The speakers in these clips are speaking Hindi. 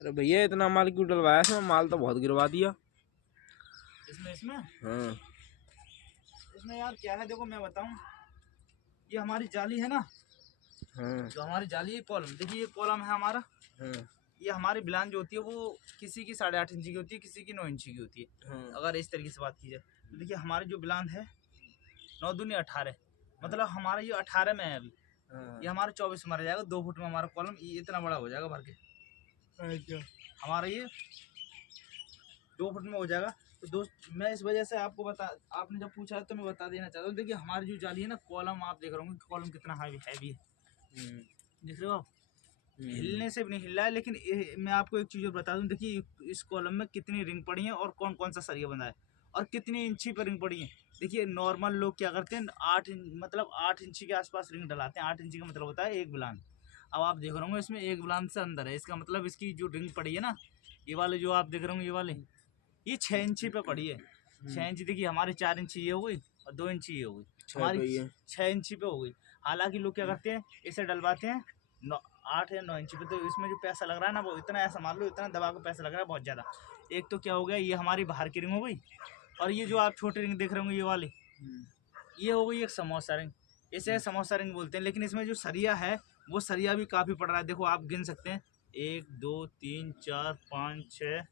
अरे भैया इतना माल क्यों डलवाया इसमें? माल तो बहुत गिरवा दिया इसमें हाँ। इसमें यार क्या है, देखो मैं बताऊं, ये हमारी जाली है ना, हाँ। जो हमारी जाली है कॉलम, देखिए ये कॉलम है हमारा। हाँ। ये हमारी बिलान जो होती है वो किसी की 8.5 इंची की होती है, किसी की 9 इंची की होती है। हाँ। अगर इस तरीके से बात की जाए तो देखिए हमारी जो बिलान है 9 दूनी 18, मतलब हमारा ये 18 में है अभी। हाँ। ये हमारा 24 में मर जाएगा, 2 फुट में हमारा कॉलम ये इतना बड़ा हो जाएगा भर के। अच्छा। हमारा ये 2 फुट में हो जाएगा। तो दोस्त मैं इस वजह से आपको आपने जब पूछा तो मैं बता देना चाहता हूँ। देखिए हमारी जो जाली है ना, कॉलम आप देख रहे होंगे कॉलम कितना हैवी है। देख रहे हो आप, हिलने से भी नहीं हिल रहा है। लेकिन मैं आपको एक चीज़ और बता दूं, देखिए इस कॉलम में कितनी रिंग पड़ी है और कौन कौन सा सरिया बना है और कितनी इंची पर रिंग पड़ी है। देखिए नॉर्मल लोग क्या करते हैं, 8 इंच मतलब 8 इंची के आसपास रिंग डलाते हैं। 8 इंची का मतलब होता है एक बुलान। अब आप देख रहे होंगे इसमें एक बुलान से अंदर है, इसका मतलब इसकी जो रिंग पड़ी है ना, ये वाले जो आप देख रहे होंगे ये वाले, ये 6 इंची पे पड़ी है। 6 इंची देखिए हमारे 4 इंची ये हो गई और 2 इंची ये हो गई, हमारी 6 इंची पे हो गई। हालांकि लोग क्या करते हैं, इसे डलवाते हैं 8 या 9 इंची पे। तो इसमें जो पैसा लग रहा है ना, वो इतना ऐसा मान लो, इतना दबा के पैसा लग रहा है बहुत ज़्यादा। एक तो क्या हो गया, ये हमारी बाहर की रिंग हो गई, और ये जो आप छोटी रिंग देख रहे होंगे ये वाली, ये हो गई एक समोसा रिंग। इसे समोसा रिंग बोलते हैं। लेकिन इसमें जो सरिया है वो सरिया भी काफ़ी पड़ रहा है। देखो आप गिन सकते हैं, 1 2 3 4 5 6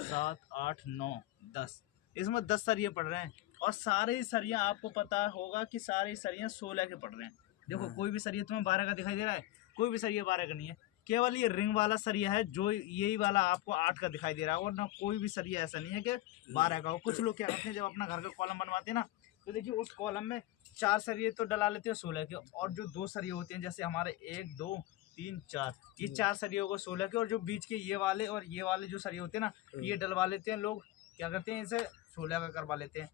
7 8 9 10, इसमें 10 सरिये पड़ रहे हैं। और सारे सरिया आपको पता होगा कि सारे सरिया 16 के पड़ रहे हैं। देखो कोई भी सरिया तुम्हें 12 का दिखाई दे रहा है, कोई भी सरिया 12 का नहीं है। केवल ये रिंग वाला सरिया है जो यही वाला आपको 8 का दिखाई दे रहा है, और ना कोई भी सरिया ऐसा नहीं है कि 12 का हो। कुछ लोग क्या करते हैं, जब अपना घर का कॉलम बनवाते हैं ना, तो देखिए उस कॉलम में 4 सरिये तो डला लेते हैं 16 के, और जो 2 सरिये होते हैं, जैसे हमारे 1 2 3 4, ये 4 सरियों को 16 के, और जो बीच के ये वाले और ये वाले जो सरिये होते हैं ना, ये डलवा लेते हैं लोग। क्या करते हैं, इसे 16 का करवा लेते हैं,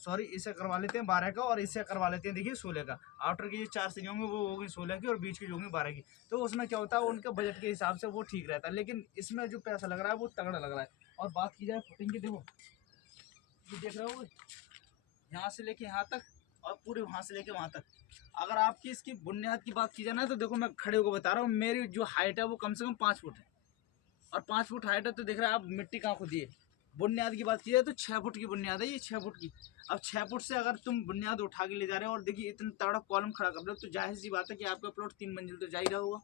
सॉरी इसे करवा लेते हैं 12 का, और इसे करवा लेते हैं देखिए 16 का। आउटर की जो 4 सरियों होंगे वो होगी 16 की, और बीच की जो होंगी 12 की। तो उसमें क्या होता है, उनके बजट के हिसाब से वो ठीक रहता है। लेकिन इसमें जो पैसा लग रहा है वो तगड़ा लग रहा है। और बात की जाए फुटिंग की, देखो ये देख रहे हो, यहाँ से लेके यहाँ तक और पूरे वहाँ से लेके वहाँ तक। अगर आपकी इसकी बुनियाद की बात की जाए ना, तो देखो मैं खड़े होकर बता रहा हूँ, मेरी जो हाइट है वो कम से कम 5 फुट है, और 5 फुट हाइट है तो देख रहे हैं आप मिट्टी कहाँ खुदी है। बुनियाद की बात की जाए तो 6 फुट की बुनियाद है, ये 6 फुट की। अब 6 फुट से अगर तुम बुनियाद उठा के ले जा रहे हो, और देखिए इतना तगड़ा कॉलम खड़ा कर रहे हो, तो जाहिर सी बात है कि आपका प्लॉट 3 मंजिल तो जा ही रहा होगा।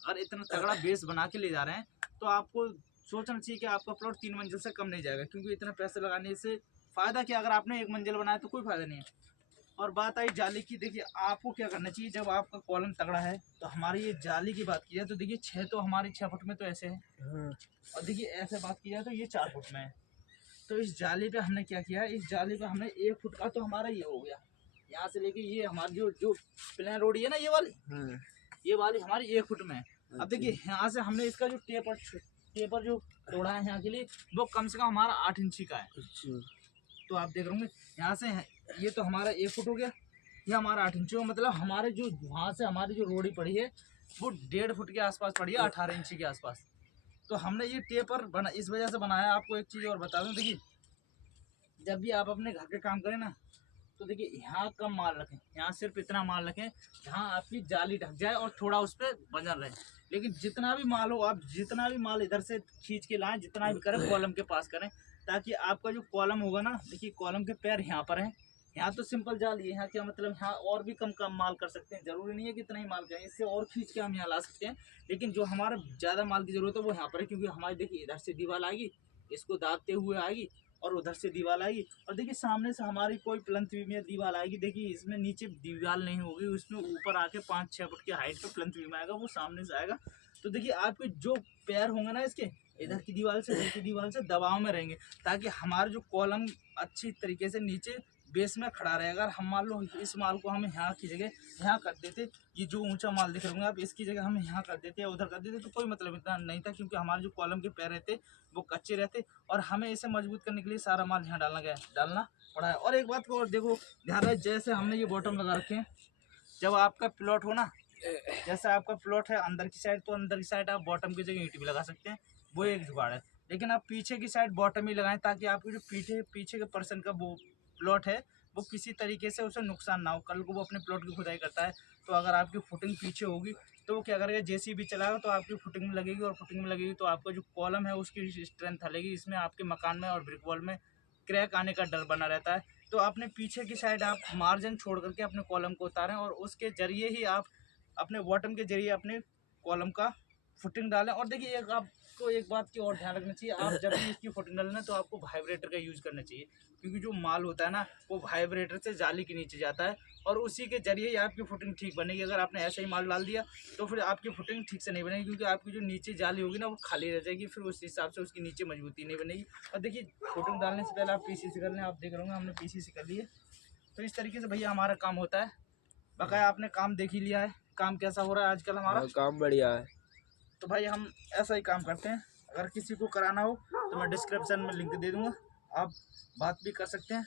अगर इतना तगड़ा बेस बना के ले जा रहे हैं, तो आपको सोचना चाहिए कि आपका प्लॉट 3 मंजिल से कम नहीं जाएगा, क्योंकि इतना पैसे लगाने से फ़ायदा क्या, अगर आपने 1 मंजिल बनाया तो कोई फ़ायदा नहीं है। और बात आई जाली की, देखिए आपको क्या करना चाहिए, जब आपका कॉलम तगड़ा है, तो हमारी ये जाली की बात की जाए तो देखिए 6 तो हमारी 6 फुट में तो ऐसे है, और देखिए ऐसे बात की जाए तो ये 4 फुट में है। तो इस जाली पे हमने क्या किया है, इस जाली पे हमने 1 फुट का तो हमारा ये हो गया, यहाँ से लेके ये हमारी जो प्लेन रोड है ना, ये वाली हमारी 1 फुट में है। अब देखिए यहाँ से हमने इसका जो टेपर जो तोड़ा है यहाँ के लिए, वो कम से कम हमारा 8 इंची का है। तो आप देख रहे होंगे यहाँ से ये तो हमारा 1 फुट हो गया, ये हमारा 8 इंची हो, मतलब हमारे जो वहाँ से हमारी जो रोड़ी पड़ी है वो 1.5 फुट के आसपास पड़ी है, 18 इंची के आसपास। तो हमने ये टेपर बना इस वजह से बनाया। आपको एक चीज़ और बता दूं, देखिए जब भी आप अपने घर के काम करें ना, तो देखिए यहाँ कम माल रखें, यहाँ सिर्फ इतना माल रखें जहाँ आपकी जाली ढक जाए और थोड़ा उस पर वजन रहे। लेकिन जितना भी माल हो, आप जितना भी माल इधर से खींच के लाएं, जितना भी करें कॉलम के पास करें, ताकि आपका जो कॉलम होगा ना, देखिए कॉलम के पैर यहाँ पर हैं, यहाँ तो सिंपल जाली है, यहाँ क्या मतलब यहाँ और भी कम कम माल कर सकते हैं, ज़रूरी नहीं है कि इतना ही माल करें, इससे और खींच के हम यहाँ ला सकते हैं। लेकिन जो हमारा ज़्यादा माल की ज़रूरत है वो यहाँ पर है, क्योंकि हमारी देखिए इधर से दीवार आएगी, इसको दाबते हुए आएगी, और उधर से दीवार आएगी, और देखिए सामने से हमारी कोई प्लंथ बीम या दीवार आएगी। देखिए इसमें नीचे दीवार नहीं होगी, उसमें ऊपर आके 5-6 फुट की हाइट पे प्लंथ बीम आएगा, वो सामने से आएगा। तो देखिए आपके जो पैर होंगे ना इसके, इधर की दीवार से इधर की दीवार से दबाव में रहेंगे, ताकि हमारा जो कॉलम अच्छी तरीके से नीचे बेस में खड़ा रहे। अगर हम मान लो इस माल को हम यहाँ की जगह यहाँ कर देते, ये जो ऊंचा माल दिख रहे होंगे आप, इसकी जगह हम यहाँ कर देते या उधर कर देते, तो कोई मतलब इतना नहीं था, क्योंकि हमारे जो कॉलम के पैर रहते वो कच्चे रहते, और हमें इसे मजबूत करने के लिए सारा माल यहाँ डालना पड़ा है। और एक बात को और देखो ध्यान रहे, जैसे हमने ये बॉटम लगा रखे हैं, जब आपका प्लॉट हो ना, जैसे आपका प्लॉट है अंदर की साइड, तो अंदर की साइड आप बॉटम की जगह ईंट भी लगा सकते हैं, वो एक जुगाड़ है। लेकिन आप पीछे की साइड बॉटम ही लगाएं, ताकि आपकी जो पीछे के पर्सन का वो प्लॉट है, वो किसी तरीके से उसे नुकसान ना हो। कल को वो अपने प्लॉट की खुदाई करता है तो अगर आपकी फुटिंग पीछे होगी तो वो क्या करेगा, जेसीबी चलाएगा तो आपकी फुटिंग में लगेगी, और फुटिंग में लगेगी तो आपका जो कॉलम है उसकी स्ट्रेंथ हलेगी। इसमें आपके मकान में और ब्रिक वॉल में क्रैक आने का डर बना रहता है। तो अपने पीछे की साइड आप मार्जिन छोड़ करके अपने कॉलम को उतारें, और उसके जरिए ही आप अपने बॉटम के जरिए अपने कॉलम का फुटिंग डालें। और देखिए एक आपको एक बात की और ध्यान रखना चाहिए, आप जब भी इसकी फुटिंग डालें ना तो आपको वाइब्रेटर का यूज़ करना चाहिए, क्योंकि जो माल होता है ना वो वाइब्रेटर से जाली के नीचे जाता है, और उसी के जरिए ही आपकी फुटिंग ठीक बनेगी। अगर आपने ऐसे ही माल डाल दिया तो फिर आपकी फुटिंग ठीक से नहीं बनेगी, क्योंकि आपकी जो नीचे जाली होगी ना वो खाली रह जाएगी, फिर उस हिसाब से उसकी नीचे मजबूती नहीं बनेगी। और देखिए फुटिंग डालने से पहले आप पीसीसी कर लें, आप देख रहे होंगे हमने पीसीसी कर लिए। तो इस तरीके से भैया हमारा काम होता है। बकाया आपने काम देख ही लिया है, काम कैसा हो रहा है आजकल हमारा। हाँ, काम बढ़िया है। तो भाई हम ऐसा ही काम करते हैं, अगर किसी को कराना हो तो मैं डिस्क्रिप्शन में लिंक दे दूँगा, आप बात भी कर सकते हैं।